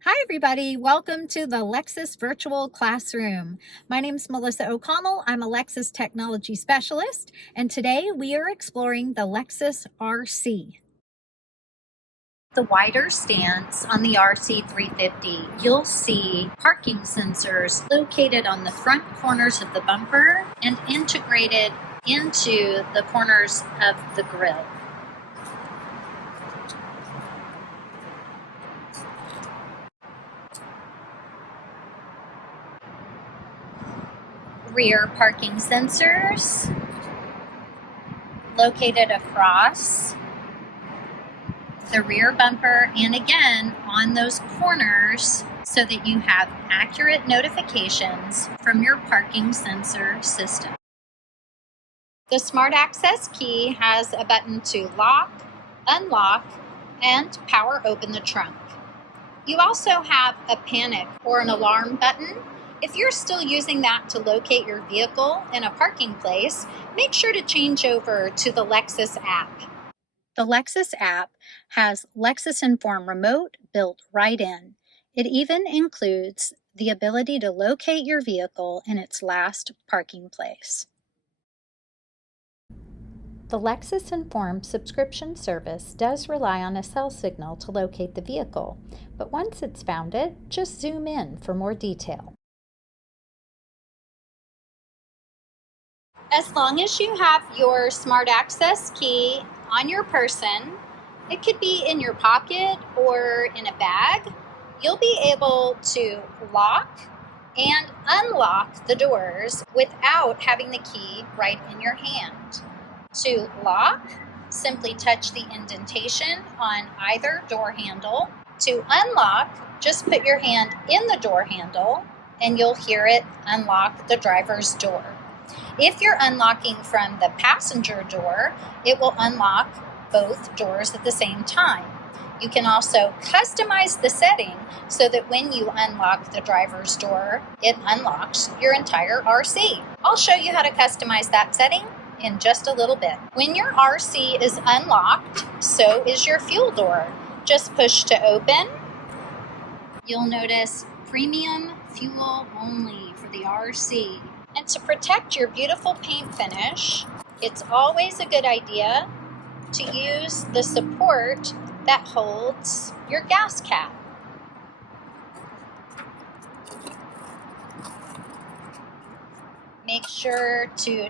Hi, everybody. Welcome to the Lexus Virtual Classroom. My name is Melissa O'Connell. I'm a Lexus Technology Specialist, and today we are exploring the Lexus RC. The wider stance on the RC350, you'll see parking sensors located on the front corners of the bumper and integrated into the corners of the grille. Rear parking sensors located across the rear bumper and again on those corners so that you have accurate notifications from your parking sensor system. The Smart Access key has a button to lock, unlock, and power open the trunk. You also have a panic or an alarm button. If you're still using that to locate your vehicle in a parking place, make sure to change over to the Lexus app. The Lexus app has Lexus Enform Remote built right in. It even includes the ability to locate your vehicle in its last parking place. The Lexus Enform subscription service does rely on a cell signal to locate the vehicle, but once it's found it, just zoom in for more detail. As long as you have your Smart Access key on your person, it could be in your pocket or in a bag, you'll be able to lock and unlock the doors without having the key right in your hand. To lock, simply touch the indentation on either door handle. To unlock, just put your hand in the door handle and you'll hear it unlock the driver's door. If you're unlocking from the passenger door, it will unlock both doors at the same time. You can also customize the setting so that when you unlock the driver's door, it unlocks your entire RC. I'll show you how to customize that setting in just a little bit. When your RC is unlocked, so is your fuel door. Just push to open. You'll notice premium fuel only for the RC. And to protect your beautiful paint finish, it's always a good idea to use the support that holds your gas cap. Make sure to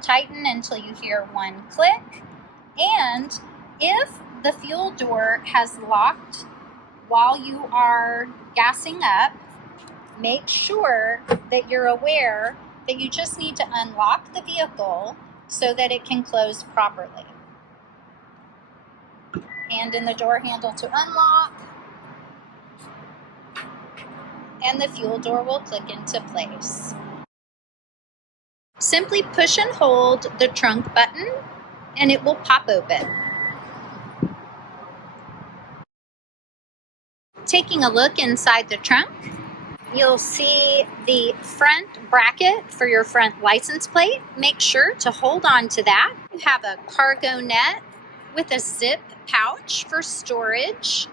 tighten until you hear one click. And if the fuel door has locked while you are gassing up, make sure that you're aware that you just need to unlock the vehicle so that it can close properly. Hand in the door handle to unlock, and the fuel door will click into place. Simply push and hold the trunk button and it will pop open. Taking a look inside the trunk, you'll see the front bracket for your front license plate. Make sure to hold on to that. You have a cargo net with a zip pouch for storage.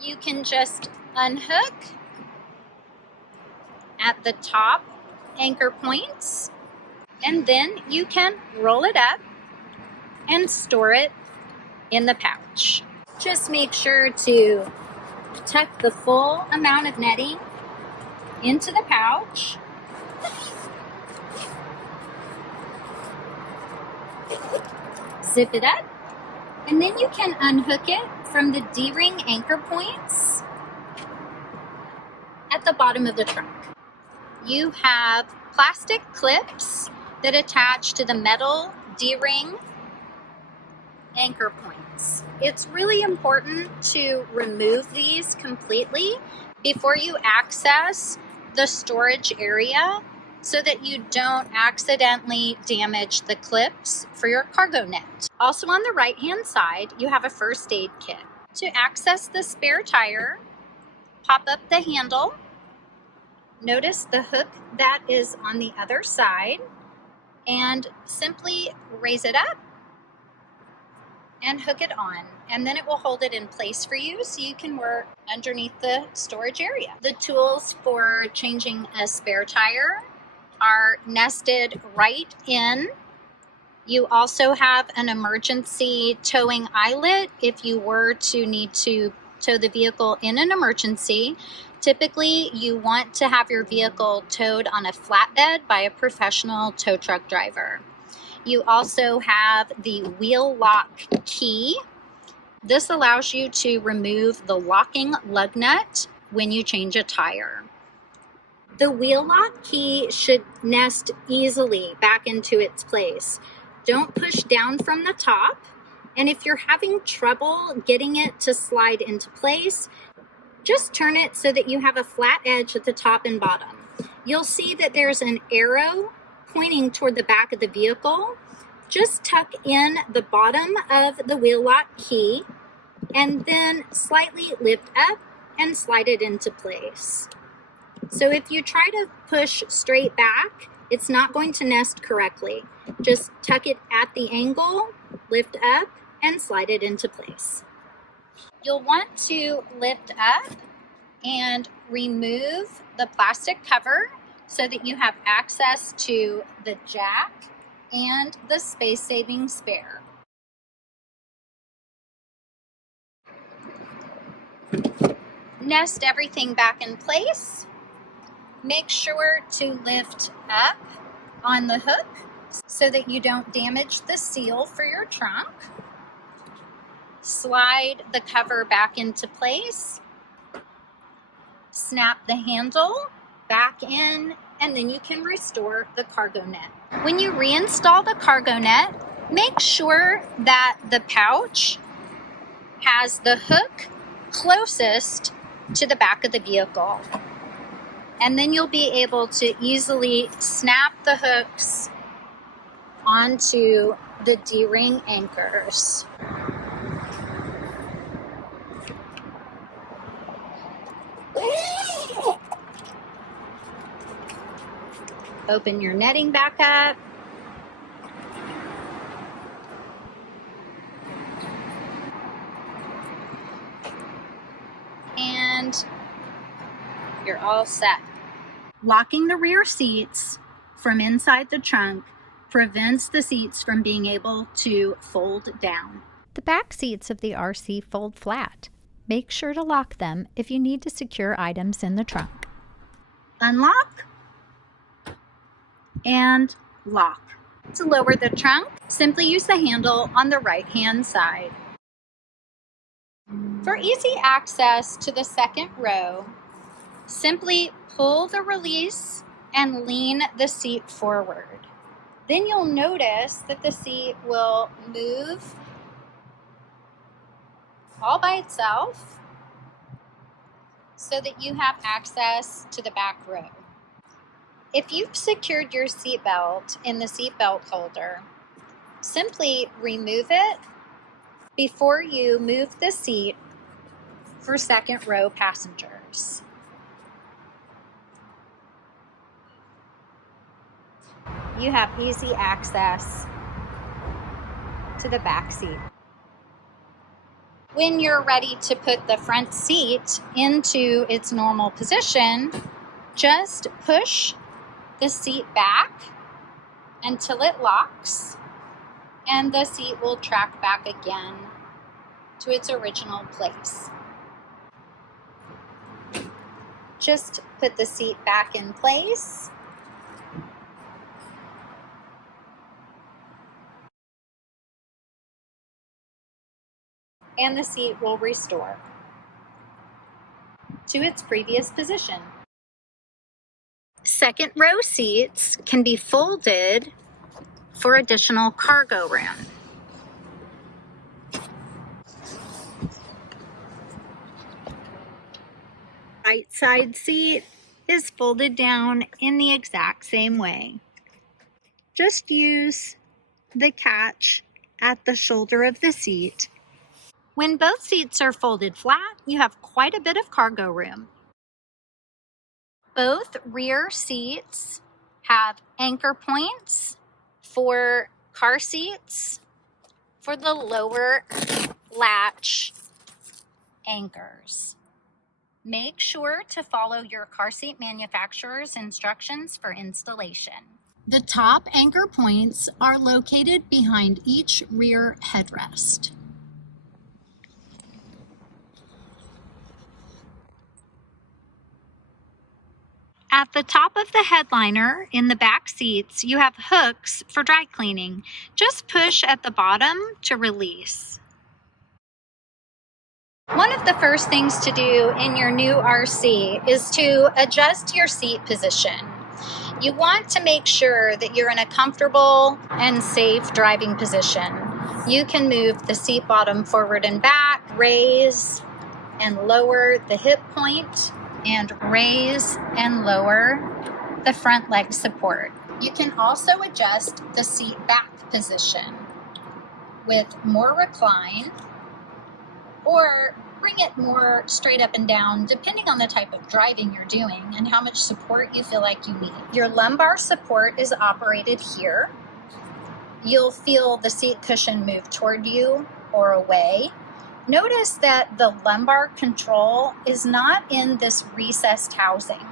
You can just unhook at the top anchor points, and then you can roll it up and store it in the pouch. Just make sure to tuck the full amount of netting into the pouch. Zip it up, and then you can unhook it from the D-ring anchor points at the bottom of the trunk. You have plastic clips that attach to the metal D-ring anchor points. It's really important to remove these completely before you access the storage area so that you don't accidentally damage the clips for your cargo net. Also on the right-hand side, you have a first aid kit. To access the spare tire, pop up the handle. Notice the hook that is on the other side and simply raise it up and hook it on, and then it will hold it in place for you so you can work underneath the storage area. The tools for changing a spare tire are nested right in. You also have an emergency towing eyelet if you were to need to tow the vehicle in an emergency. Typically, you want to have your vehicle towed on a flatbed by a professional tow truck driver. You also have the wheel lock key. This allows you to remove the locking lug nut when you change a tire. The wheel lock key should nest easily back into its place. Don't push down from the top, and if you're having trouble getting it to slide into place, just turn it so that you have a flat edge at the top and bottom. You'll see that there's an arrow pointing toward the back of the vehicle. Just tuck in the bottom of the wheel lock key and then slightly lift up and slide it into place. So if you try to push straight back, it's not going to nest correctly. Just tuck it at the angle, lift up, and slide it into place. You'll want to lift up and remove the plastic cover so that you have access to the jack and the space-saving spare. Nest everything back in place. Make sure to lift up on the hook so that you don't damage the seal for your trunk. Slide the cover back into place. Snap the handle back in, and then you can restore the cargo net. When you reinstall the cargo net, make sure that the pouch has the hook closest to the back of the vehicle. And then you'll be able to easily snap the hooks onto the D-ring anchors. Open your netting back up. And you're all set. Locking the rear seats from inside the trunk prevents the seats from being able to fold down. The back seats of the RC fold flat. Make sure to lock them if you need to secure items in the trunk. Unlock and lock. To lower the trunk, simply use the handle on the right-hand side. For easy access to the second row, simply pull the release and lean the seat forward. Then you'll notice that the seat will move all by itself so that you have access to the back row. If you've secured your seatbelt in the seatbelt holder, simply remove it before you move the seat for second row passengers. You have easy access to the back seat. When you're ready to put the front seat into its normal position, just push the seat back until it locks, and the seat will track back again to its original place. Just put the seat back in place. And the seat will restore to its previous position. Second row seats can be folded for additional cargo room. Right side seat is folded down in the exact same way. Just use the catch at the shoulder of the seat. When both seats are folded flat, you have quite a bit of cargo room. Both rear seats have anchor points for car seats for the lower latch anchors. Make sure to follow your car seat manufacturer's instructions for installation. The top anchor points are located behind each rear headrest. At the top of the headliner in the back seats, you have hooks for dry cleaning. Just push at the bottom to release. One of the first things to do in your new RC is to adjust your seat position. You want to make sure that you're in a comfortable and safe driving position. You can move the seat bottom forward and back, raise and lower the hip point, and raise and lower the front leg support. You can also adjust the seat back position with more recline or bring it more straight up and down depending on the type of driving you're doing and how much support you feel like you need. Your lumbar support is operated here. You'll feel the seat cushion move toward you or away. Notice that the lumbar control is not in this recessed housing.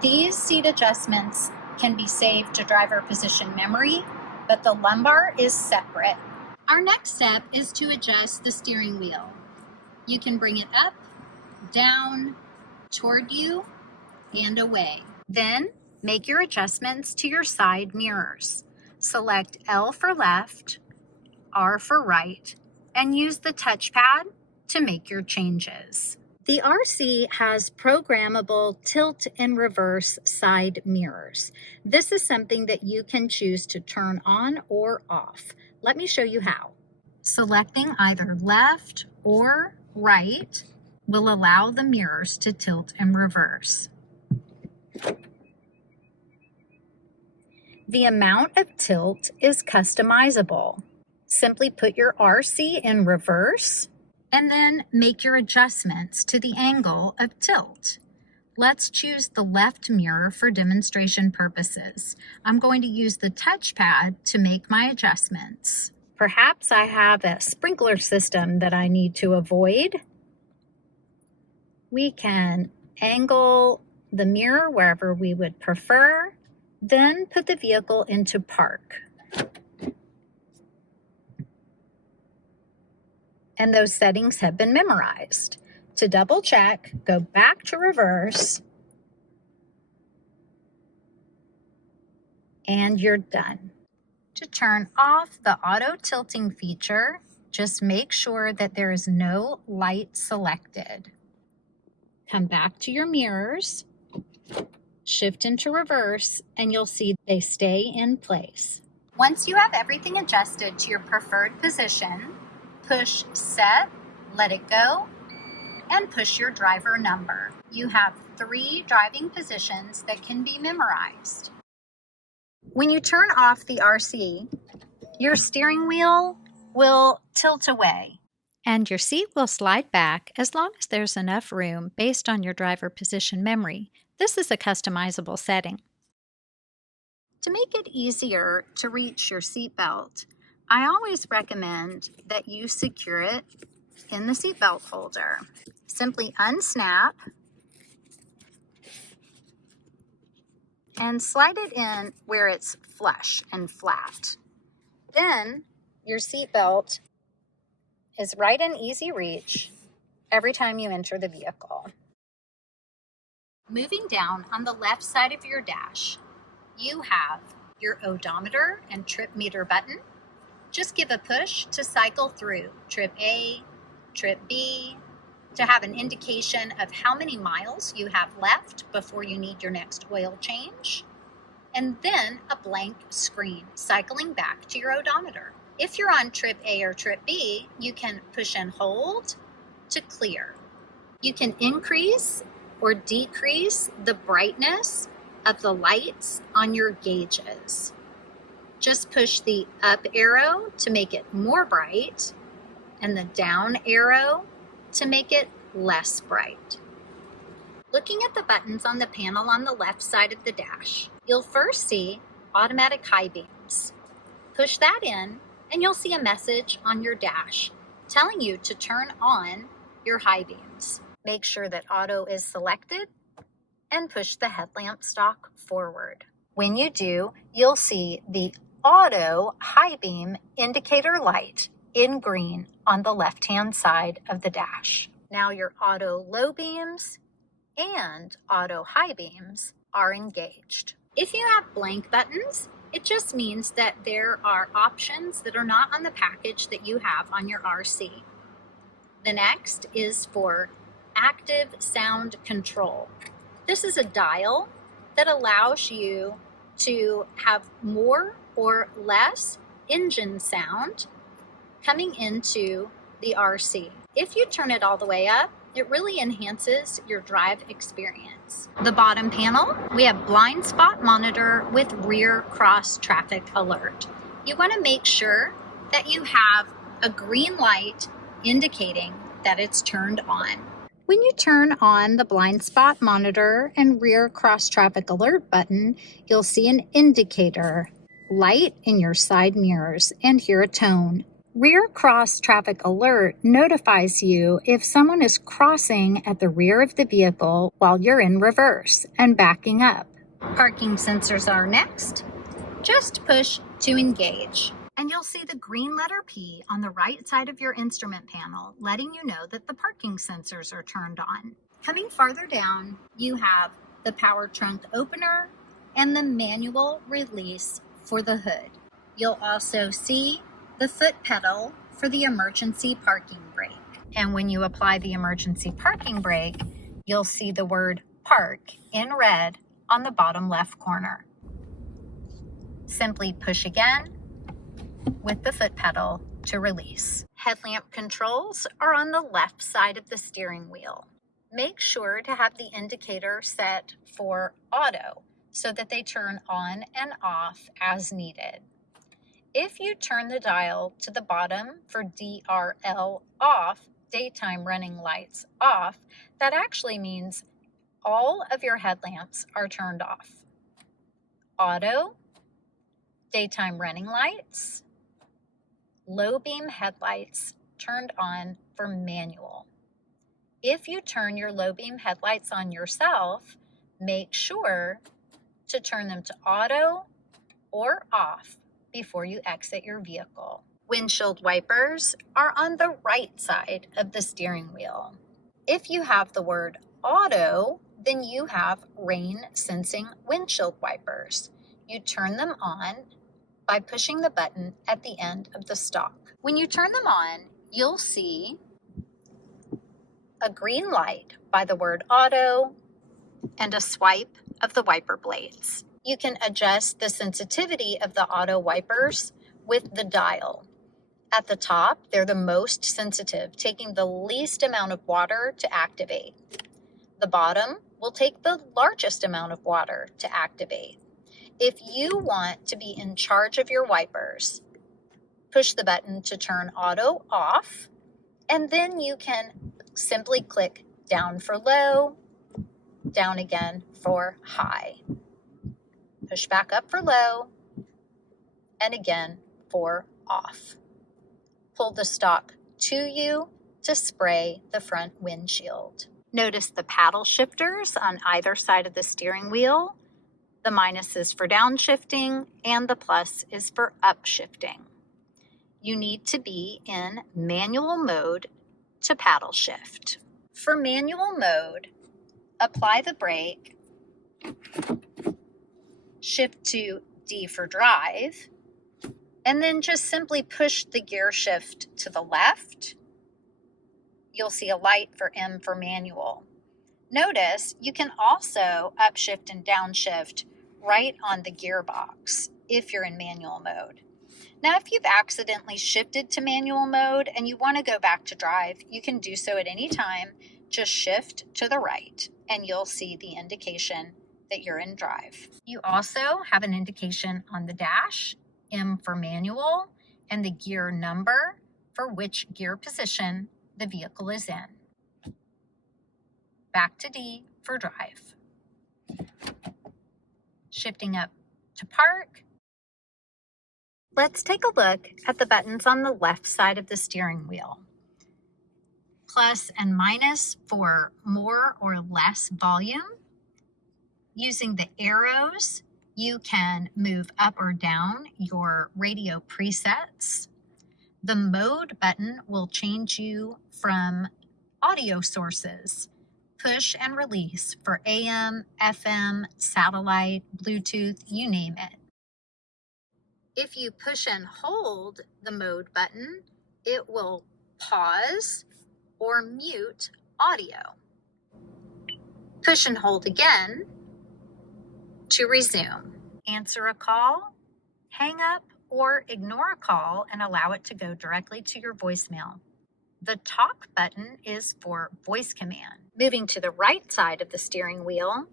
These seat adjustments can be saved to driver position memory, but the lumbar is separate. Our next step is to adjust the steering wheel. You can bring it up, down, toward you, and away. Then make your adjustments to your side mirrors. Select L for left, R for right, and use the touchpad to make your changes. The RC has programmable tilt and reverse side mirrors. This is something that you can choose to turn on or off. Let me show you how. Selecting either left or right will allow the mirrors to tilt and reverse. The amount of tilt is customizable. Simply put your RC in reverse and then make your adjustments to the angle of tilt. Let's choose the left mirror for demonstration purposes. I'm going to use the touchpad to make my adjustments. Perhaps I have a sprinkler system that I need to avoid. We can angle the mirror wherever we would prefer, then put the vehicle into park. And those settings have been memorized. To double check, go back to reverse, and you're done. To turn off the auto tilting feature, just make sure that there is no light selected. Come back to your mirrors, shift into reverse, and you'll see they stay in place. Once you have everything adjusted to your preferred position, push set, let it go, and push your driver number. You have 3 driving positions that can be memorized. When you turn off the RC, your steering wheel will tilt away. And your seat will slide back as long as there's enough room based on your driver position memory. This is a customizable setting. To make it easier to reach your seat belt, I always recommend that you secure it in the seatbelt holder. Simply unsnap and slide it in where it's flush and flat. Then your seatbelt is right in easy reach every time you enter the vehicle. Moving down on the left side of your dash, you have your odometer and trip meter button. Just give a push to cycle through trip A, trip B, to have an indication of how many miles you have left before you need your next oil change, and then a blank screen cycling back to your odometer. If you're on trip A or trip B, you can push and hold to clear. You can increase or decrease the brightness of the lights on your gauges. Just push the up arrow to make it more bright and the down arrow to make it less bright. Looking at the buttons on the panel on the left side of the dash, you'll first see automatic high beams. Push that in and you'll see a message on your dash telling you to turn on your high beams. Make sure that auto is selected and push the headlamp stalk forward. When you do, you'll see the auto high beam indicator light in green on the left-hand side of the dash. Now your auto low beams and auto high beams are engaged. If you have blank buttons, it just means that there are options that are not on the package that you have on your RC. The next is for active sound control. This is a dial that allows you to have more or less engine sound coming into the RC. If you turn it all the way up, it really enhances your drive experience. The bottom panel, we have blind spot monitor with rear cross traffic alert. You want to make sure that you have a green light indicating that it's turned on. When you turn on the blind spot monitor and rear cross traffic alert button, you'll see an indicator light in your side mirrors and hear a tone. Rear cross traffic alert notifies you if someone is crossing at the rear of the vehicle while you're in reverse and backing up. Parking sensors are next. Just push to engage. And you'll see the green letter P on the right side of your instrument panel, letting you know that the parking sensors are turned on. Coming farther down, you have the power trunk opener and the manual release for the hood. You'll also see the foot pedal for the emergency parking brake. And when you apply the emergency parking brake, you'll see the word park in red on the bottom left corner. Simply push again with the foot pedal to release. Headlamp controls are on the left side of the steering wheel. Make sure to have the indicator set for auto so that they turn on and off as needed. If you turn the dial to the bottom for DRL off, daytime running lights off, that actually means all of your headlamps are turned off. Auto, daytime running lights, low beam headlights turned on for manual. If you turn your low beam headlights on yourself, make sure to turn them to auto or off before you exit your vehicle. Windshield wipers are on the right side of the steering wheel. If you have the word auto, then you have rain sensing windshield wipers. You turn them on by pushing the button at the end of the stalk. When you turn them on, you'll see a green light by the word auto and a swipe of the wiper blades. You can adjust the sensitivity of the auto wipers with the dial. At the top, they're the most sensitive, taking the least amount of water to activate. The bottom will take the largest amount of water to activate. If you want to be in charge of your wipers, push the button to turn auto off, and then you can simply click down for low, down again for high. Push back up for low, and again for off. Pull the stalk to you to spray the front windshield. Notice the paddle shifters on either side of the steering wheel. The minus is for downshifting and the plus is for upshifting. You need to be in manual mode to paddle shift. For manual mode, apply the brake, shift to D for drive, and then just simply push the gear shift to the left. You'll see a light for M for manual. Notice you can also upshift and downshift right on the gearbox if you're in manual mode. Now, if you've accidentally shifted to manual mode and you want to go back to drive, you can do so at any time. Just shift to the right and you'll see the indication that you're in drive. You also have an indication on the dash, M for manual, and the gear number for which gear position the vehicle is in. Back to D for drive. Shifting up to park, Let's take a look at the buttons on the left side of the steering wheel. Plus and minus for more or less volume. Using the arrows, you can move up or down your radio presets. The mode button will change you from audio sources, push and release for AM, FM, satellite, Bluetooth, you name it. If you push and hold the mode button, it will pause or mute audio. Push and hold again to resume. Answer a call, hang up, or ignore a call and allow it to go directly to your voicemail. The talk button is for voice command. Moving to the right side of the steering wheel,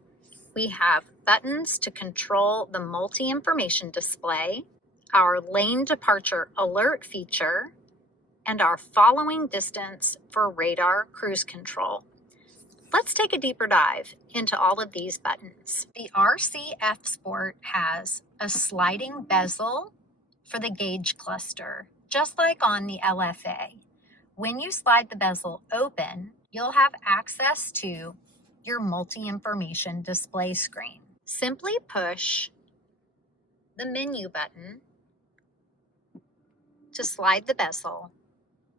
we have buttons to control the multi-information display, our lane departure alert feature, and our following distance for radar cruise control. Let's take a deeper dive into all of these buttons. The RCF Sport has a sliding bezel for the gauge cluster, just like on the LFA. When you slide the bezel open, you'll have access to your multi-information display screen. Simply push the menu button to slide the bezel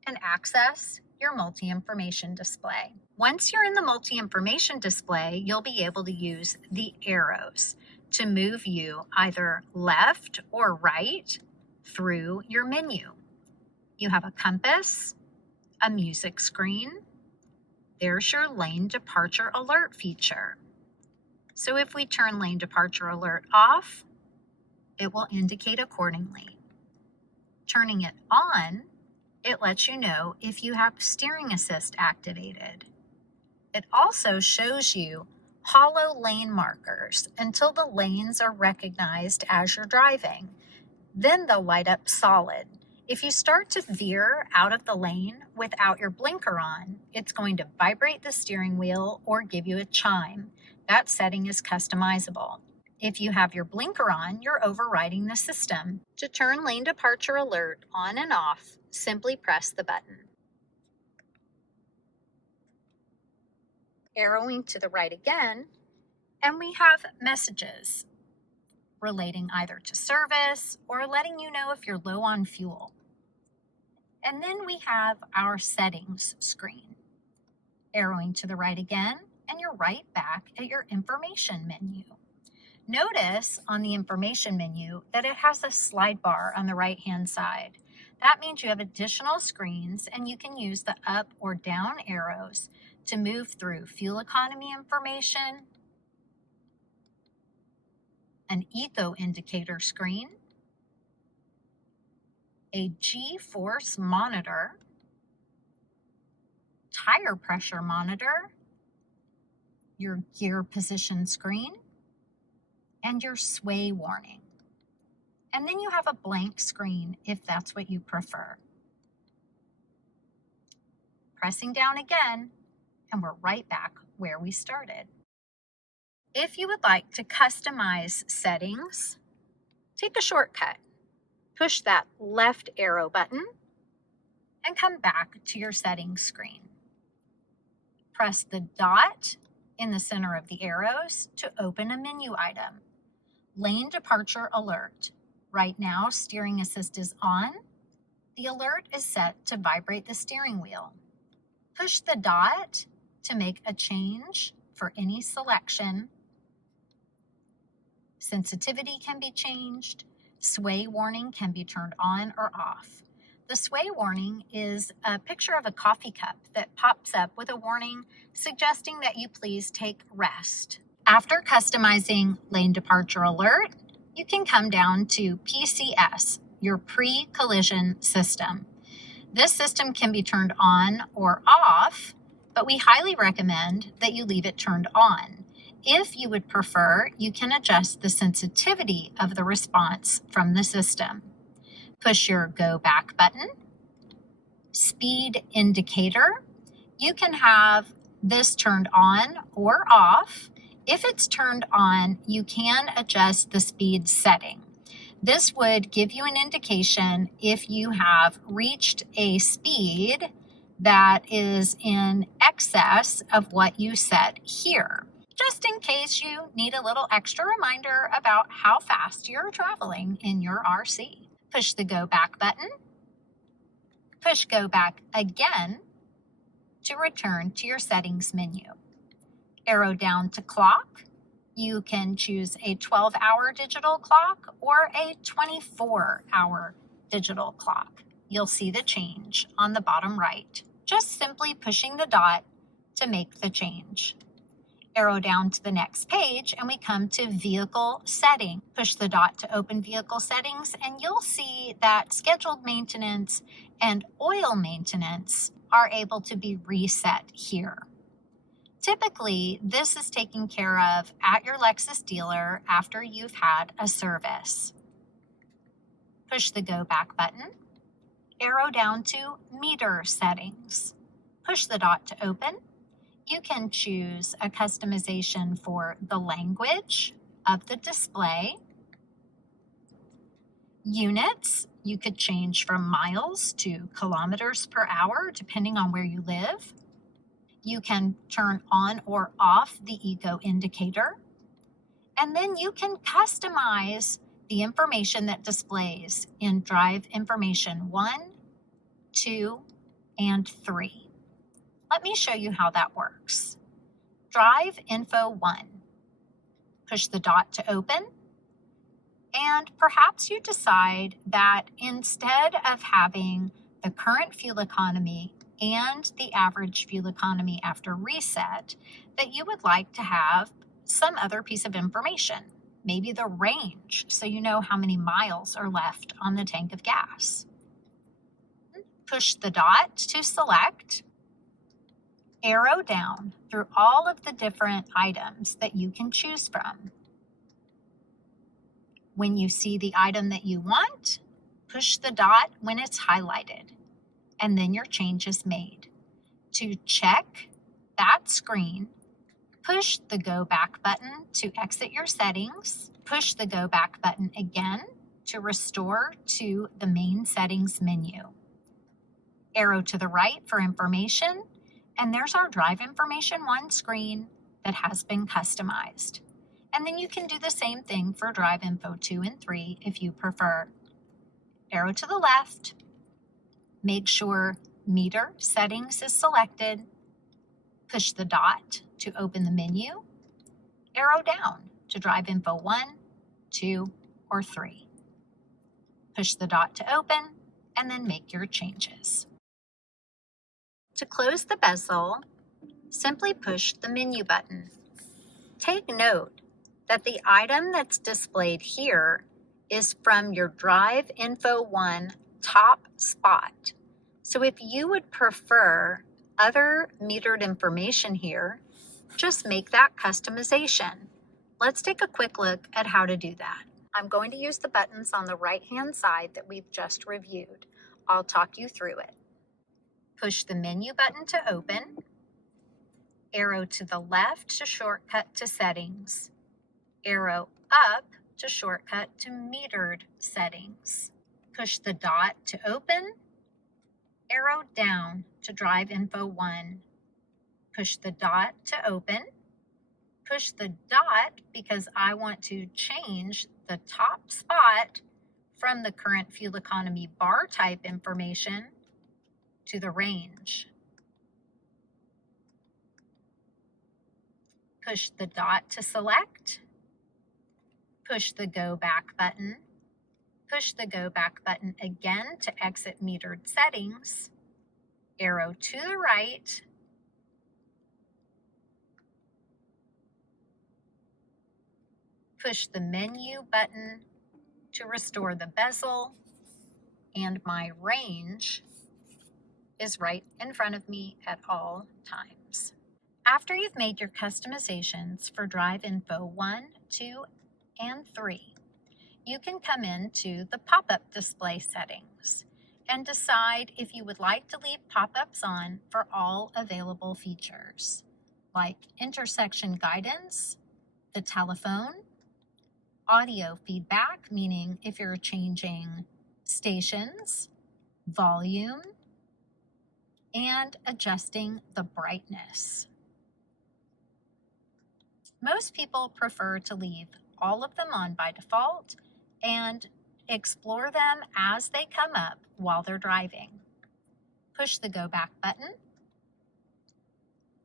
and access your multi-information display. Once you're in the multi-information display, you'll be able to use the arrows to move you either left or right through your menu. You have a compass, a music screen. There's your lane departure alert feature. So if we turn lane departure alert off, it will indicate accordingly. Turning it on, it lets you know if you have steering assist activated. It also shows you hollow lane markers until the lanes are recognized as you're driving. Then they'll light up solid. If you start to veer out of the lane without your blinker on, it's going to vibrate the steering wheel or give you a chime. That setting is customizable. If you have your blinker on, you're overriding the system. To turn lane departure alert on and off, simply press the button. Arrowing to the right again, and we have messages relating either to service or letting you know if you're low on fuel. And then we have our settings screen. Arrowing to the right again, and you're right back at your information menu. Notice on the information menu that it has a slide bar on the right-hand side. That means you have additional screens and you can use the up or down arrows to move through fuel economy information, an etho indicator screen, a G-force monitor, tire pressure monitor, your gear position screen, and your sway warning. And then you have a blank screen if that's what you prefer. Pressing down again, and we're right back where we started. If you would like to customize settings, take a shortcut. Push that left arrow button and come back to your settings screen. Press the dot in the center of the arrows to open a menu item. Lane departure alert. Right now, steering assist is on. The alert is set to vibrate the steering wheel. Push the dot to make a change for any selection. Sensitivity can be changed. Sway warning can be turned on or off. The sway warning is a picture of a coffee cup that pops up with a warning suggesting that you please take rest. After customizing lane departure alert, you can come down to PCS, your pre-collision system. This system can be turned on or off, but we highly recommend that you leave it turned on. If you would prefer, you can adjust the sensitivity of the response from the system. Push your go back button. Speed indicator. You can have this turned on or off. If it's turned on, you can adjust the speed setting. This would give you an indication if you have reached a speed that is in excess of what you set here, just in case you need a little extra reminder about how fast you're traveling in your RC. Push the go back button. Push go back again to return to your settings menu. Arrow down to clock. You can choose a 12-hour digital clock or a 24-hour digital clock. You'll see the change on the bottom right, just simply pushing the dot to make the change. Arrow down to the next page and we come to vehicle setting. Push the dot to open vehicle settings and you'll see that scheduled maintenance and oil maintenance are able to be reset here. Typically, this is taken care of at your Lexus dealer after you've had a service. Push the go back button. Arrow down to meter settings. Push the dot to open. You can choose a customization for the language of the display. Units, you could change from miles to kilometers per hour depending on where you live. You can turn on or off the eco indicator. And then you can customize the information that displays in Drive Information 1, 2, and 3. Let me show you how that works. Drive Info 1. Push the dot to open. And perhaps you decide that instead of having the current fuel economy and the average fuel economy after reset, that you would like to have some other piece of information, maybe the range, so you know how many miles are left on the tank of gas. Push the dot to select. Arrow down through all of the different items that you can choose from. When you see the item that you want, push the dot when it's highlighted, and then your change is made. To check that screen, push the go back button to exit your settings. Push the go back button again to restore to the main settings menu. Arrow to the right for information, and there's our Drive Information 1 screen that has been customized. And then you can do the same thing for Drive Info 2 and 3 if you prefer. Arrow to the left, make sure meter settings is selected, push the dot to open the menu, arrow down to Drive Info 1, 2, or 3. Push the dot to open, and then make your changes. To close the bezel, simply push the menu button. Take note that the item that's displayed here is from your Drive Info 1 top spot. So if you would prefer other metered information here, just make that customization. Let's take a quick look at how to do that. I'm going to use the buttons on the right-hand side that we've just reviewed. I'll talk you through it. Push the menu button to open. Arrow to the left to shortcut to settings. Arrow up to shortcut to metered settings. Push the dot to open. Arrow down to Drive Info 1. Push the dot to open. Push the dot because I want to change the top spot from the current fuel economy bar type information to the range. Push the dot to select. Push the go back button. Push the go back button again to exit metered settings. Arrow to the right. Push the menu button to restore the bezel, and my range is right in front of me at all times. After you've made your customizations for Drive Info 1, 2, and 3, you can come into the pop-up display settings and decide if you would like to leave pop-ups on for all available features, like intersection guidance, the telephone, audio feedback, meaning if you're changing stations, volume, and adjusting the brightness. Most people prefer to leave all of them on by default and explore them as they come up while they're driving. Push the go back button.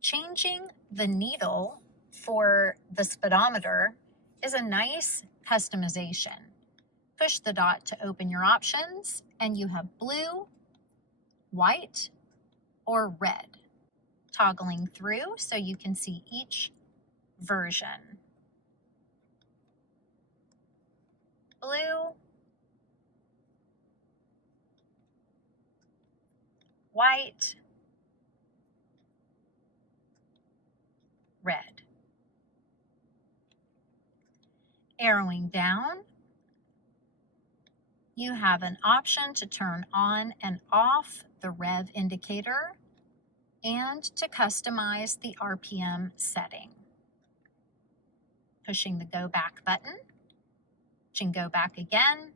Changing the needle for the speedometer is a nice customization. Push the dot to open your options, and you have blue, white, or red. Toggling through so you can see each version. Blue, white, red. Arrowing down, you have an option to turn on and off the rev indicator and to customize the RPM setting. Pushing the go back button, pushing go back again,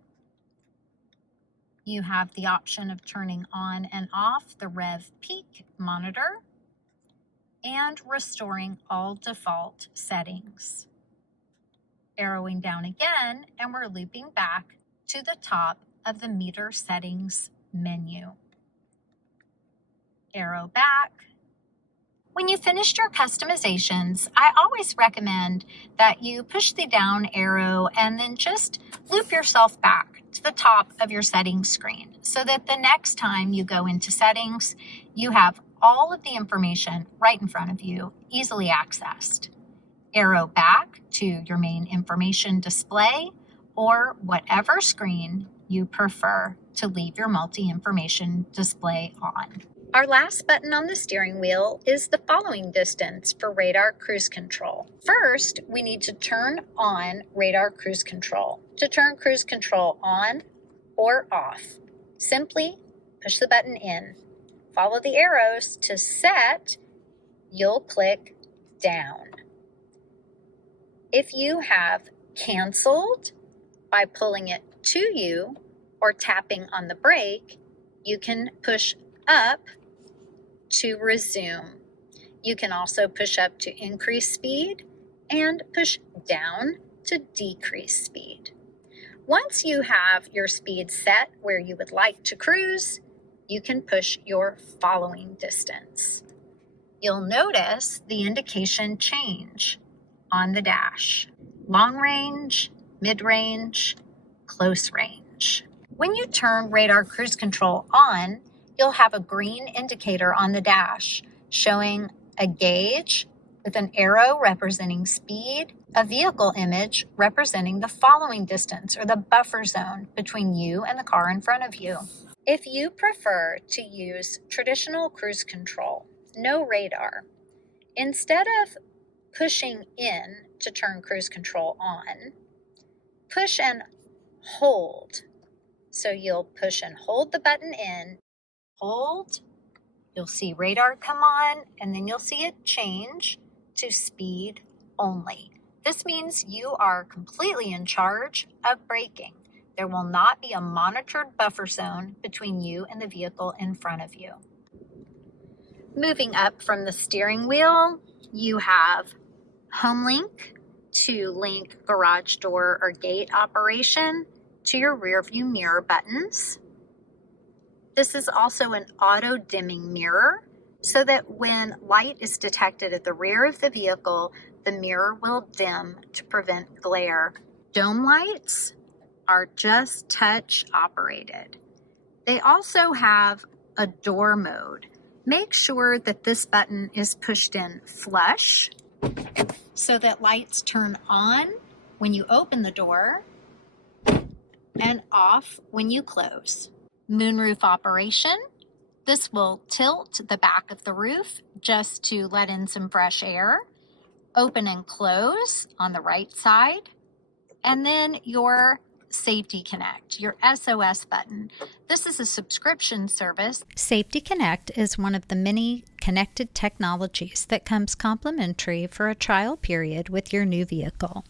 you have the option of turning on and off the rev peak monitor and restoring all default settings. Arrowing down again, and we're looping back to the top of the meter settings menu. Arrow back. When you finished your customizations, I always recommend that you push the down arrow and then just loop yourself back to the top of your settings screen so that the next time you go into settings, you have all of the information right in front of you, easily accessed. Arrow back to your main information display or whatever screen you prefer to leave your multi-information display on. Our last button on the steering wheel is the following distance for radar cruise control. First, we need to turn on radar cruise control. To turn cruise control on or off, simply push the button in. Follow the arrows to set, you'll click down. If you have canceled by pulling it to you or tapping on the brake, you can push up to resume. You can also push up to increase speed and push down to decrease speed. Once you have your speed set where you would like to cruise, you can push your following distance. You'll notice the indication change on the dash. Long range, mid-range, close range. When you turn radar cruise control on, you'll have a green indicator on the dash showing a gauge with an arrow representing speed, a vehicle image representing the following distance or the buffer zone between you and the car in front of you. If you prefer to use traditional cruise control, no radar, instead of pushing in to turn cruise control on, push and hold. So you'll push and hold the button in, hold, you'll see radar come on, and then you'll see it change to speed only. This means you are completely in charge of braking. There will not be a monitored buffer zone between you and the vehicle in front of you. Moving up from the steering wheel, you have home link to link garage door or gate operation to your rear view mirror buttons. This is also an auto dimming mirror so that when light is detected at the rear of the vehicle, the mirror will dim to prevent glare. Dome lights are just touch operated. They also have a door mode. Make sure that this button is pushed in flush so that lights turn on when you open the door and off when you close. Moonroof operation. This will tilt the back of the roof just to let in some fresh air. Open and close on the right side. And then your Safety Connect, your SOS button. This is a subscription service. Safety Connect is one of the many connected technologies that comes complimentary for a trial period with your new vehicle.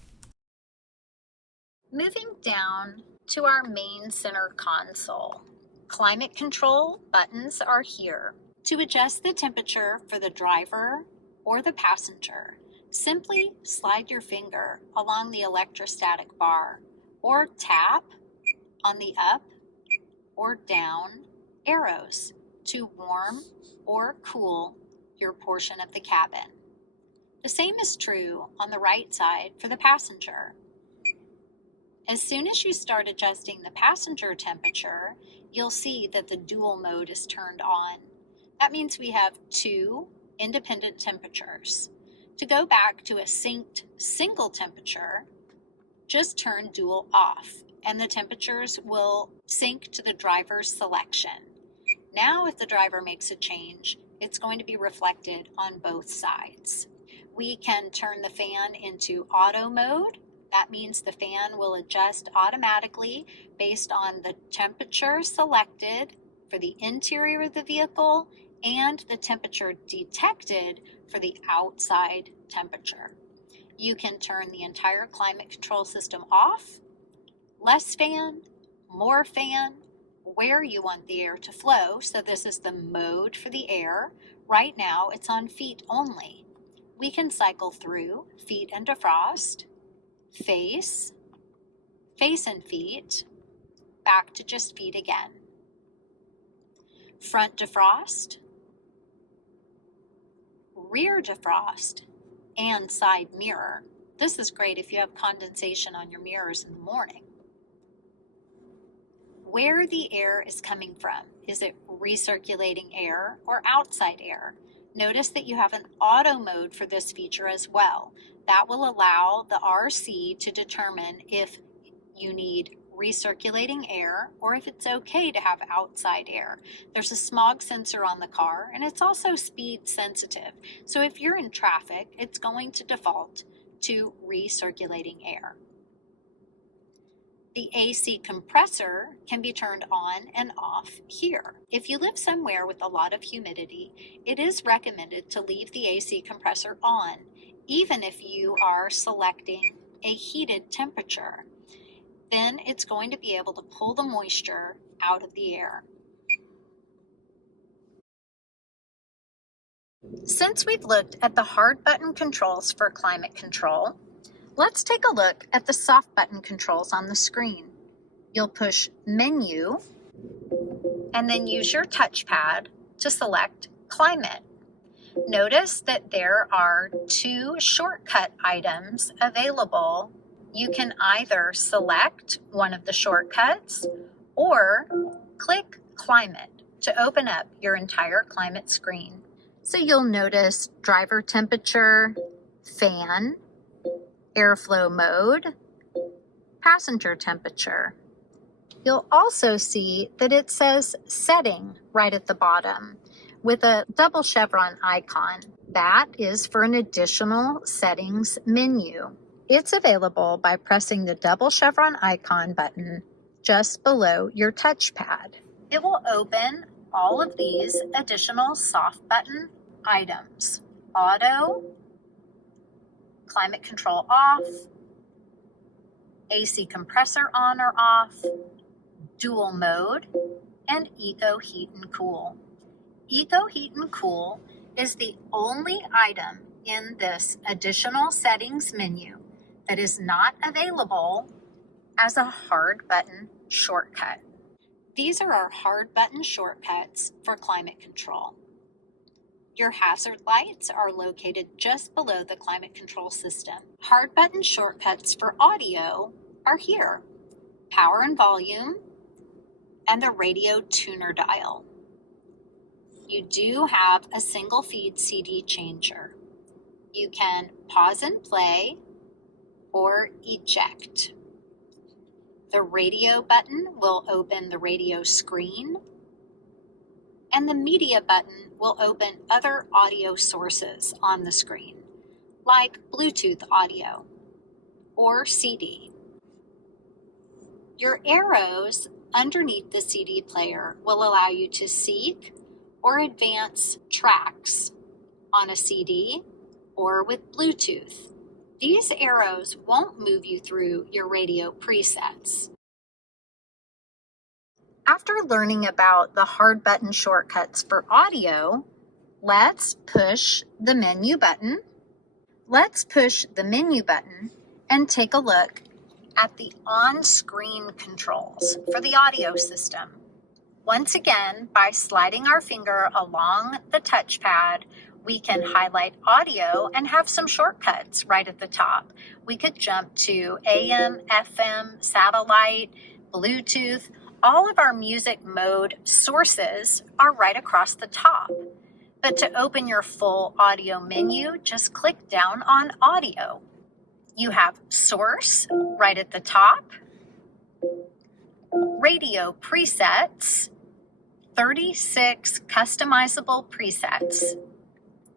Moving down to our main center console, climate control buttons are here. To adjust the temperature for the driver or the passenger, simply slide your finger along the electrostatic bar or tap on the up or down arrows to warm or cool your portion of the cabin. The same is true on the right side for the passenger. As soon as you start adjusting the passenger temperature, you'll see that the dual mode is turned on. That means we have two independent temperatures. To go back to a synced single temperature, just turn dual off, and the temperatures will sync to the driver's selection. Now, if the driver makes a change, it's going to be reflected on both sides. We can turn the fan into auto mode. That means the fan will adjust automatically based on the temperature selected for the interior of the vehicle and the temperature detected for the outside temperature. You can turn the entire climate control system off, less fan, more fan, where you want the air to flow. So this is the mode for the air. Right now it's on feet only. We can cycle through feet and defrost, face and feet, back to just feet again. Front defrost, rear defrost, and side mirror. This is great if you have condensation on your mirrors in the morning. Where the air is coming from. Is it recirculating air or outside air? Notice that you have an auto mode for this feature as well. That will allow the RC to determine if you need recirculating air or if it's okay to have outside air. There's a smog sensor on the car, and it's also speed sensitive. So if you're in traffic, it's going to default to recirculating air. The AC compressor can be turned on and off here. If you live somewhere with a lot of humidity, it is recommended to leave the AC compressor on, even if you are selecting a heated temperature. Then it's going to be able to pull the moisture out of the air. Since we've looked at the hard button controls for climate control, let's take a look at the soft button controls on the screen. You'll push Menu and then use your touchpad to select Climate. Notice that there are two shortcut items available. You can either select one of the shortcuts or click Climate to open up your entire climate screen. So you'll notice driver temperature, fan, airflow mode, passenger temperature. You'll also see that it says setting right at the bottom with a double chevron icon. That is for an additional settings menu. It's available by pressing the double chevron icon button just below your touchpad. It will open all of these additional soft button items. Auto, climate control off, AC compressor on or off, dual mode, and Eco Heat and Cool. Eco Heat and Cool is the only item in this additional settings menu that is not available as a hard button shortcut. These are our hard button shortcuts for climate control. Your hazard lights are located just below the climate control system. Hard button shortcuts for audio are here. Power and volume, and the radio tuner dial. You do have a single feed CD changer. You can pause and play or eject. The radio button will open the radio screen, and the media button will open other audio sources on the screen, like Bluetooth audio or CD. Your arrows underneath the CD player will allow you to seek or advance tracks on a CD or with Bluetooth. These arrows won't move you through your radio presets. After learning about the hard button shortcuts for audio, let's push the menu button. Let's push the menu button and take a look at the on-screen controls for the audio system. Once again, by sliding our finger along the touchpad, we can highlight audio and have some shortcuts right at the top. We could jump to AM, FM, satellite, Bluetooth. All of our music mode sources are right across the top. But to open your full audio menu, just click down on audio. You have source right at the top, radio presets, 36 customizable presets.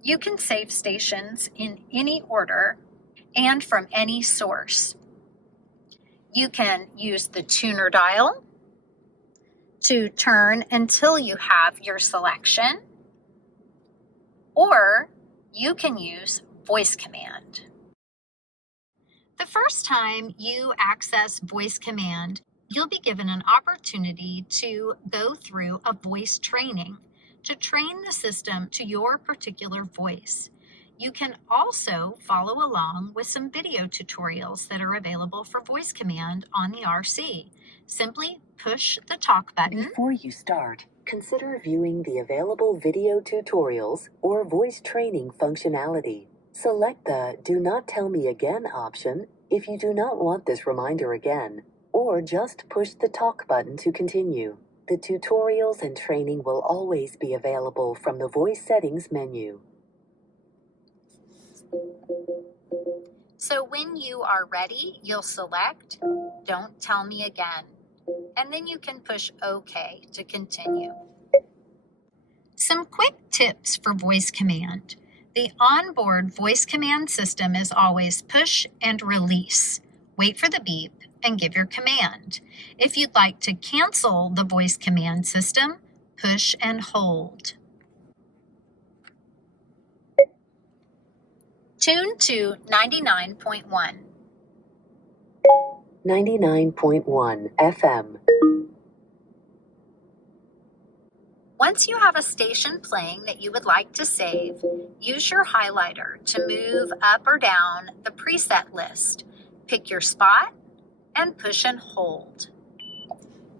You can save stations in any order and from any source. You can use the tuner dial to turn until you have your selection, or you can use voice command. The first time you access voice command, you'll be given an opportunity to go through a voice training to train the system to your particular voice. You can also follow along with some video tutorials that are available for voice command on the RC. Simply push the talk button. Before you start, consider viewing the available video tutorials or voice training functionality. Select the Do Not Tell Me Again option if you do not want this reminder again, or just push the talk button to continue. The tutorials and training will always be available from the voice settings menu. So when you are ready, you'll select Don't Tell Me Again, and then you can push OK to continue. Some quick tips for voice command. The onboard voice command system is always push and release. Wait for the beep and give your command. If you'd like to cancel the voice command system, push and hold. Tune to 99.1. 99.1 FM. Once you have a station playing that you would like to save, use your highlighter to move up or down the preset list. Pick your spot and push and hold.